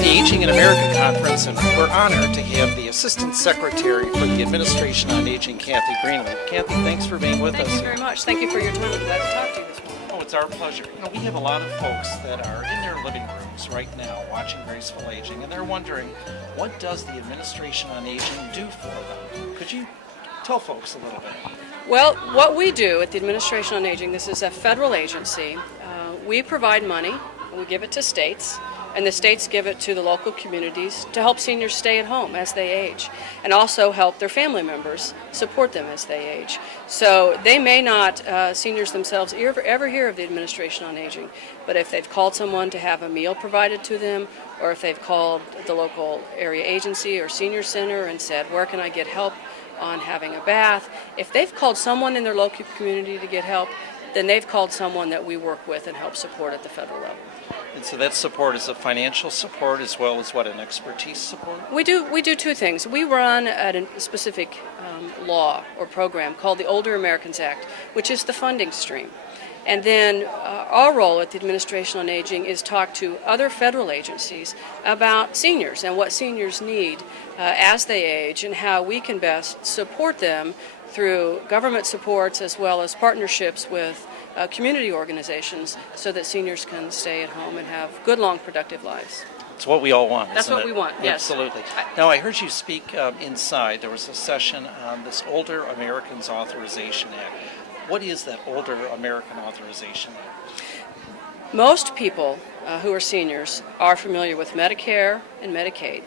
the Aging in America Conference, and we're honored to have the Assistant Secretary for the Administration on Aging, Kathy Greenlee. Kathy, thanks for being with us. Thank you very much. Thank you for your time. I'm glad to talk to you this morning. Oh, it's our pleasure. You know, we have a lot of folks that are in their living rooms right now watching Graceful Aging, and they're wondering, what does the Administration on Aging do for them? Could you tell folks a little bit? Well, what we do at the Administration on Aging, this is a federal agency. We provide money, we give it to states, and the states give it to the local communities to help seniors stay at home as they age, and also help their family members support them as they age. So they may not, seniors themselves, ever hear of the Administration on Aging, but if they've called someone to have a meal provided to them, or if they've called the local area agency or senior center and said, where can I get help on having a bath, if they've called someone in their local community to get help, then they've called someone that we work with and help support at the federal level. And so that support is a financial support as well as what, an expertise support? We do two things. We run at a specific law or program called the Older Americans Act, which is the funding stream. And then our role at the Administration on Aging is talk to other federal agencies about seniors and what seniors need as they age and how we can best support them through government supports as well as partnerships with community organizations so that seniors can stay at home and have good, long, productive lives. It's what we all want, That's isn't what it? we want, yes. Absolutely. Now, I heard you speak inside. There was a session on this Older Americans Authorization Act. What is that Older American Authorization Act? Most people who are seniors are familiar with Medicare and Medicaid.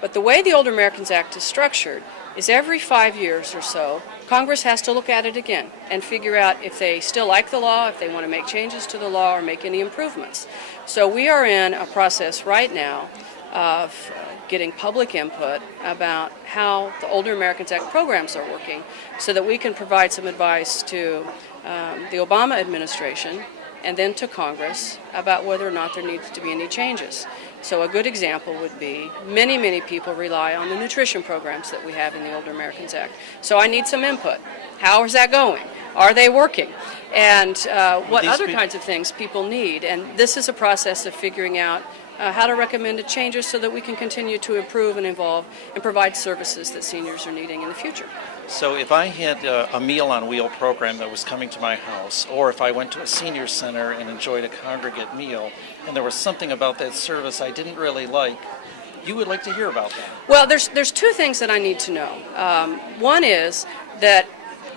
But the way the Older Americans Act is structured is every 5 years or so, Congress has to look at it again and figure out if they still like the law, if they want to make changes to the law or make any improvements. So we are in a process right now of getting public input about how the Older Americans Act programs are working so that we can provide some advice to the Obama administration and then to Congress about whether or not there needs to be any changes. So a good example would be many people rely on the nutrition programs that we have in the Older Americans Act. So I need some input. How is that going? Are they working? And what other kinds of things people need. And this is a process of figuring out how to recommend changes so that we can continue to improve and evolve and provide services that seniors are needing in the future. So if I had a Meal on Wheel program that was coming to my house, or if I went to a senior center and enjoyed a congregate meal, and there was something about that service I didn't really like, you would like to hear about that. Well, there's two things that I need to know. One is that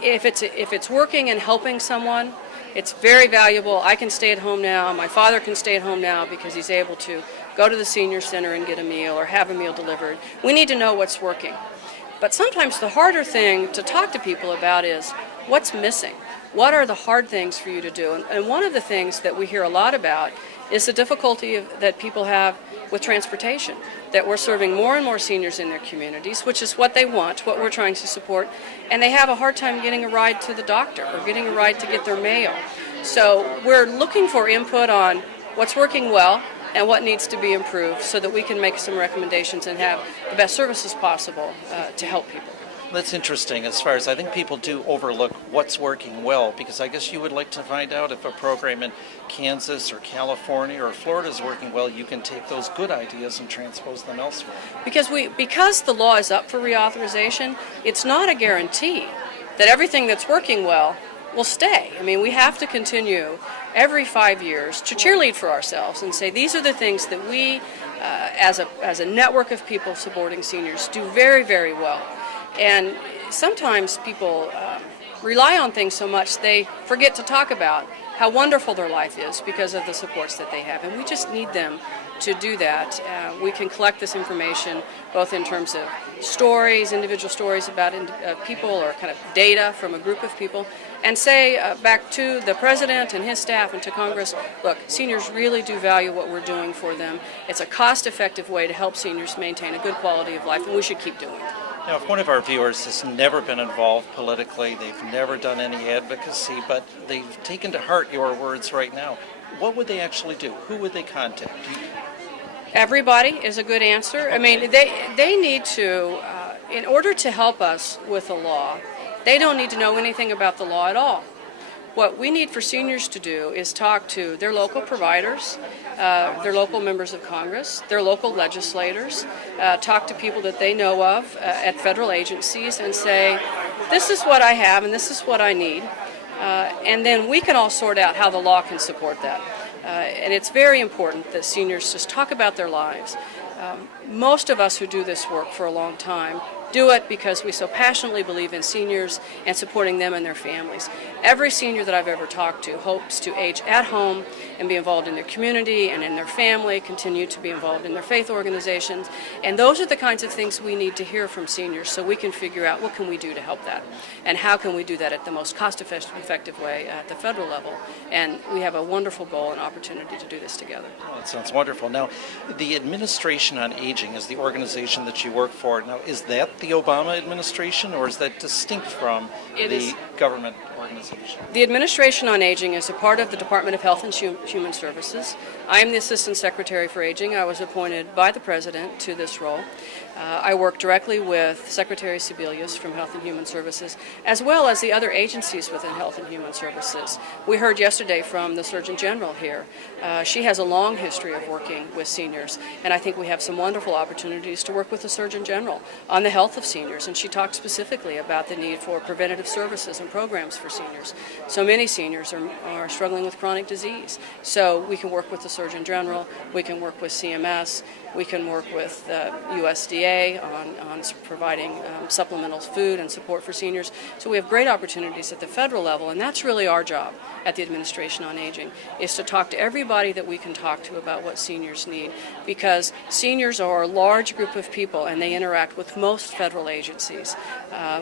if it's working and helping someone, it's very valuable. I can stay at home now. My father can stay at home now because he's able to go to the senior center and get a meal or have a meal delivered. We need to know what's working. But sometimes the harder thing to talk to people about is what's missing. What are the hard things for you to do? And one of the things that we hear a lot about is the difficulty that people have with transportation, that we're serving more and more seniors in their communities, which is what they want, what we're trying to support, and they have a hard time getting a ride to the doctor or getting a ride to get their mail. So we're looking for input on what's working well and what needs to be improved so that we can make some recommendations and have the best services possible to help people. That's interesting. As far as I think people do overlook what's working well, because I guess you would like to find out if a program in Kansas or California or Florida is working well, you can take those good ideas and transpose them elsewhere. Because the law is up for reauthorization, it's not a guarantee that everything that's working well will stay. I mean, we have to continue every 5 years to cheerlead for ourselves and say these are the things that we, as a network of people supporting seniors, do very, very well. And sometimes people rely on things so much they forget to talk about how wonderful their life is because of the supports that they have. And we just need them to do that. We can collect this information both in terms of stories, individual stories about people or kind of data from a group of people, and say back to the President and his staff and to Congress, look, seniors really do value what we're doing for them. It's a cost-effective way to help seniors maintain a good quality of life, and we should keep doing it. Now, if one of our viewers has never been involved politically, they've never done any advocacy, but they've taken to heart your words right now, what would they actually do? Who would they contact? Everybody is a good answer. Okay. I mean, they need to, in order to help us with the law, they don't need to know anything about the law at all. What we need for seniors to do is talk to their local providers, their local members of Congress, their local legislators, talk to people that they know of at federal agencies and say, this is what I have and this is what I need. And then we can all sort out how the law can support that. And it's very important that seniors just talk about their lives. Most of us who do this work for a long time do it because we so passionately believe in seniors and supporting them and their families. Every senior that I've ever talked to hopes to age at home and be involved in their community and in their family, continue to be involved in their faith organizations. And those are the kinds of things we need to hear from seniors so we can figure out what can we do to help that and how can we do that at the most cost-effective way at the federal level. And we have a wonderful goal and opportunity to do this together. Oh, that sounds wonderful. Now, the Administration on Aging is the organization that you work for. Now, is that the Obama administration, or is that distinct from the government organization? The Administration on Aging is a part of the Department of Health and Human Services. I am the Assistant Secretary for Aging. I was appointed by the President to this role. I work directly with Secretary Sebelius from Health and Human Services, as well as the other agencies within Health and Human Services. We heard yesterday from the Surgeon General here. She has a long history of working with seniors, and I think we have some wonderful opportunities to work with the Surgeon General on the health of seniors, and she talked specifically about the need for preventative services and programs for seniors. So many seniors are struggling with chronic disease. So we can work with the Surgeon General, we can work with CMS, we can work with USDA on providing supplemental food and support for seniors. So we have great opportunities at the federal level, and that's really our job at the Administration on Aging, is to talk to everybody that we can talk to about what seniors need, because seniors are a large group of people and they interact with most federal agencies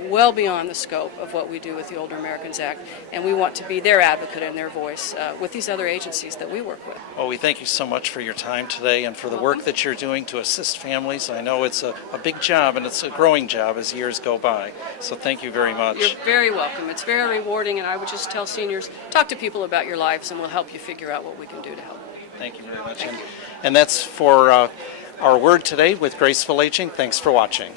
well beyond the scope of what we do with the Older Americans Act, and we want to be their advocate and their voice with these other agencies that we work with. Well, we thank you so much for your time today and for the work that you're doing to assist families. I know it's a big job, and it's a growing job as years go by. So thank you very much. You're very welcome. It's very rewarding, and I would just tell seniors, talk to people about your lives, and we'll help you figure out what we can do to help. Thank you very much. And that's for our word today with Graceful Aging. Thanks for watching.